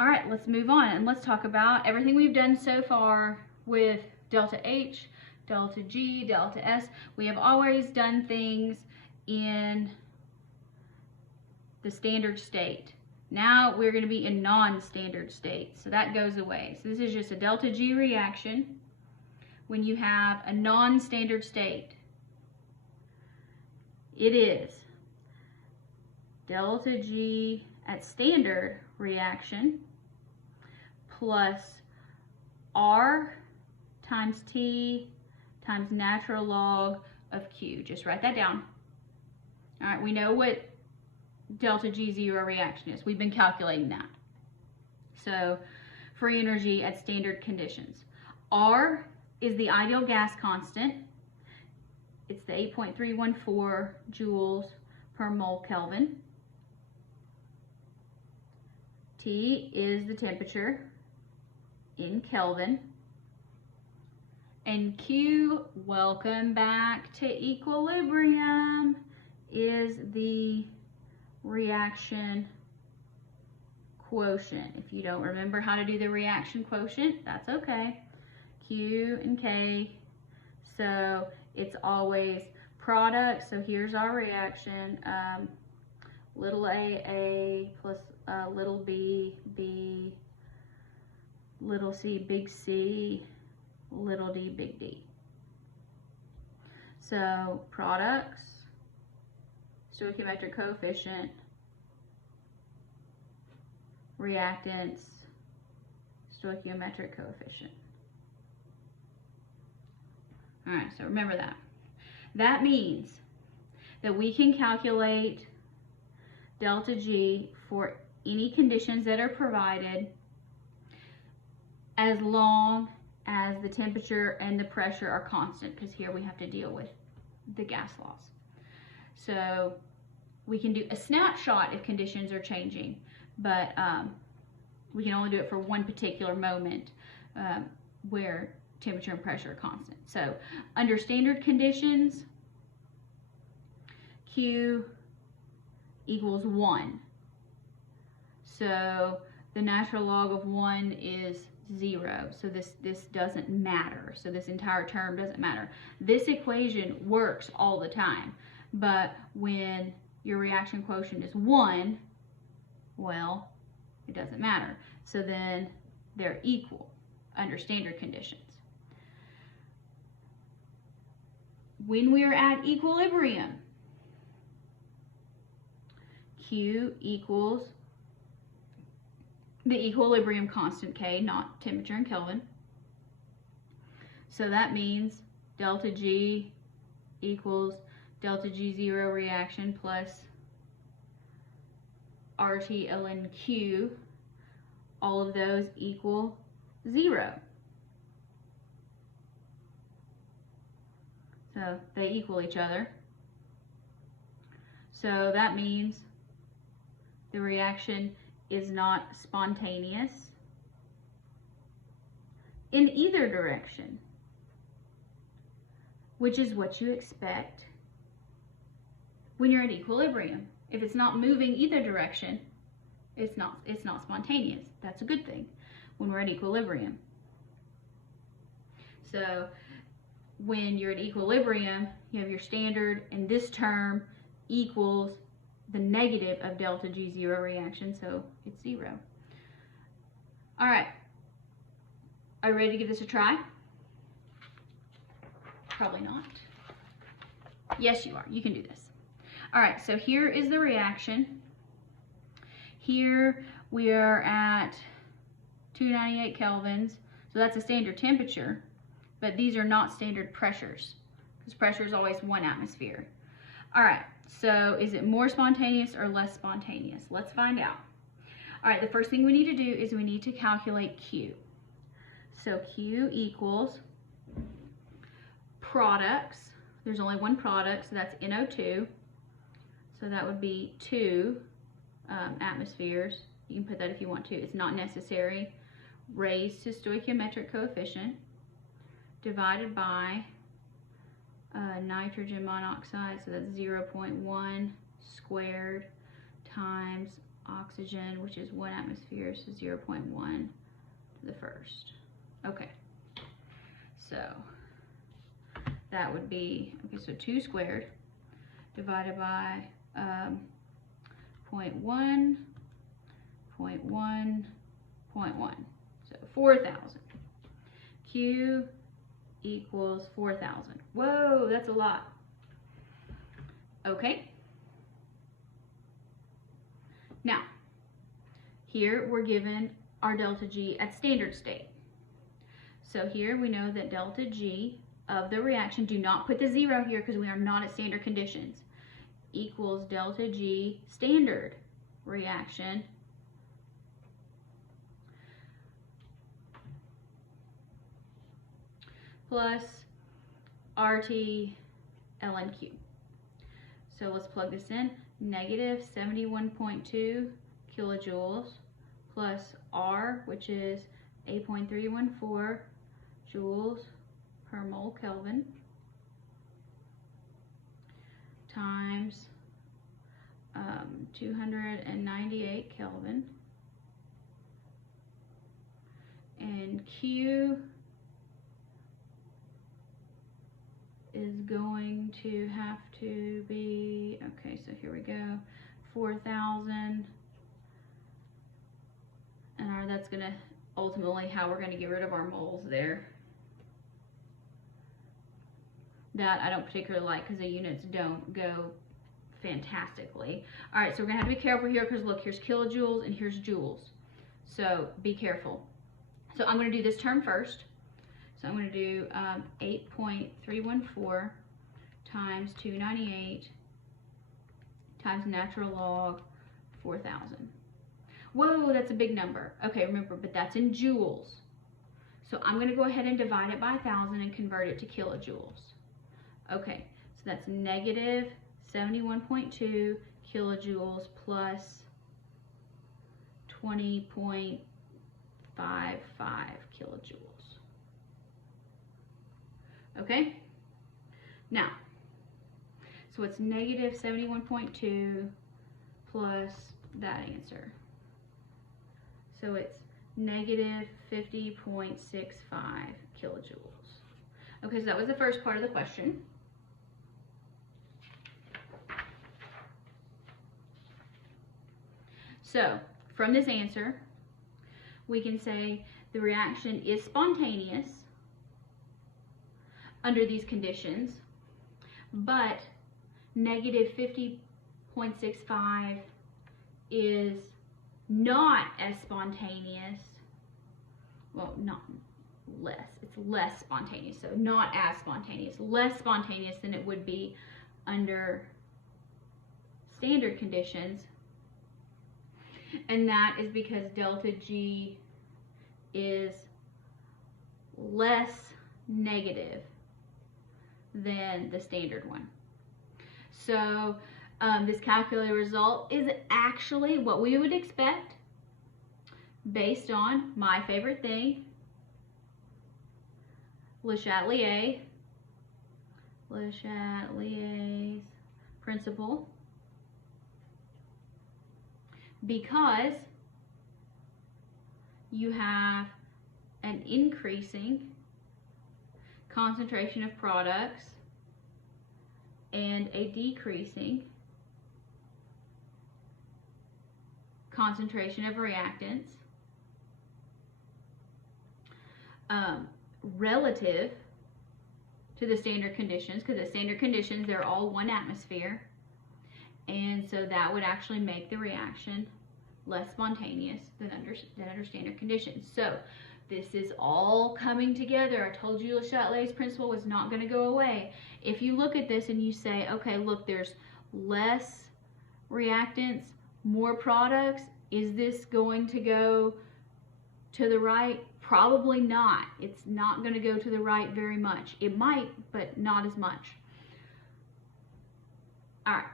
All right, let's move on and let's talk about everything we've done so far with delta H, delta G, delta S. We have always done things in the standard state. Now we're going to be in non-standard state, so that goes away. So this is just a delta G reaction when you have a non-standard state. It is delta G at standard reaction plus R times T times natural log of Q. Just write that down. All right, we know what delta G0 reaction is. We've been calculating that. So free energy at standard conditions. R is the ideal gas constant. It's the 8.314 joules per mole Kelvin. T is the temperature in Kelvin. And Q, welcome back to equilibrium, is the reaction quotient. If you don't remember how to do the reaction quotient, that's okay. Q and K, so it's always product. So here's our reaction, little a plus little b, little c, big C, little d, big D. So products, stoichiometric coefficient, reactants, stoichiometric coefficient. All right, so remember that. That means that we can calculate delta G for any conditions that are provided as long as the temperature and the pressure are constant, because here we have to deal with the gas laws. So we can do a snapshot if conditions are changing, but we can only do it for one particular moment where temperature and pressure are constant. So under standard conditions, Q equals 1. So the natural log of 1 is 0. So this doesn't matter. So this entire term doesn't matter. This equation works all the time. But when your reaction quotient is 1, well, it doesn't matter. So then they're equal under standard conditions. When we're at equilibrium, Q equals the equilibrium constant K, not temperature in Kelvin. So that means delta G equals delta G0 reaction plus RT ln Q. All of those equal 0. So they equal each other. So that means the reaction is not spontaneous in either direction, which is what you expect when you're at equilibrium. If it's not moving either direction, it's not spontaneous. That's a good thing when we're at equilibrium. So when you're at equilibrium, you have your standard, and this term equals the negative of delta G0 reaction, so it's 0. All right, are you ready to give this a try? Probably not. Yes, you are. You can do this. All right, so here is the reaction. Here we are at 298 kelvins, so that's a standard temperature, but these are not standard pressures, because pressure is always 1 atmosphere. All right, so is it more spontaneous or less spontaneous? Let's find out. All right, the first thing we need to do is we need to calculate Q. So Q equals products. There's only one product, so that's NO2. So that would be 2 atmospheres. You can put that if you want to. It's not necessary. Raised to stoichiometric coefficient divided by nitrogen monoxide, so that's 0.1 squared times oxygen, which is 1 atmosphere, so 0.1 to the first. Okay, so that would be, okay, so 2 squared divided by 0.1, 0.1, 0.1, so 4,000. Q equals 4,000. Whoa, that's a lot. Okay. Now, here we're given our delta G at standard state. So here we know that delta G of the reaction, do not put the 0 here because we are not at standard conditions, equals delta G standard reaction plus RT ln Q. So let's plug this in. Negative 71.2 kilojoules plus R, which is 8.314 joules per mole Kelvin, times 298 Kelvin, and Q is going to have to be, okay, so here we go, 4,000, and that's going to ultimately how we're going to get rid of our moles there. That I don't particularly like because the units don't go fantastically. All right, so we're going to have to be careful here because look, here's kilojoules and here's joules. So be careful. So I'm going to do this term first. So I'm going to do 8.314 times 298 times natural log 4,000. Whoa, that's a big number. Okay, remember, but that's in joules. So I'm going to go ahead and divide it by 1,000 and convert it to kilojoules. Okay, so that's negative 71.2 kilojoules plus 20.55 kilojoules. Okay, now, so it's negative 71.2 plus that answer. So it's negative 50.65 kilojoules. Okay, so that was the first part of the question. So, from this answer, we can say the reaction is spontaneous under these conditions, but negative 50.65 is not as spontaneous, well, not less, it's less spontaneous, so not as spontaneous, less spontaneous than it would be under standard conditions, and that is because delta G is less negative than the standard one. So this calculated result is actually what we would expect based on my favorite thing, Le Chatelier's principle, because you have an increasing concentration of products and a decreasing concentration of reactants relative to the standard conditions, because the standard conditions, they're all 1 atmosphere, and so that would actually make the reaction less spontaneous than under standard conditions. So this is all coming together. I told you Le Chatelier's principle was not going to go away. If you look at this and you say, okay, look, there's less reactants, more products, is this going to go to the right? Probably not. It's not going to go to the right very much. It might, but not as much. All right.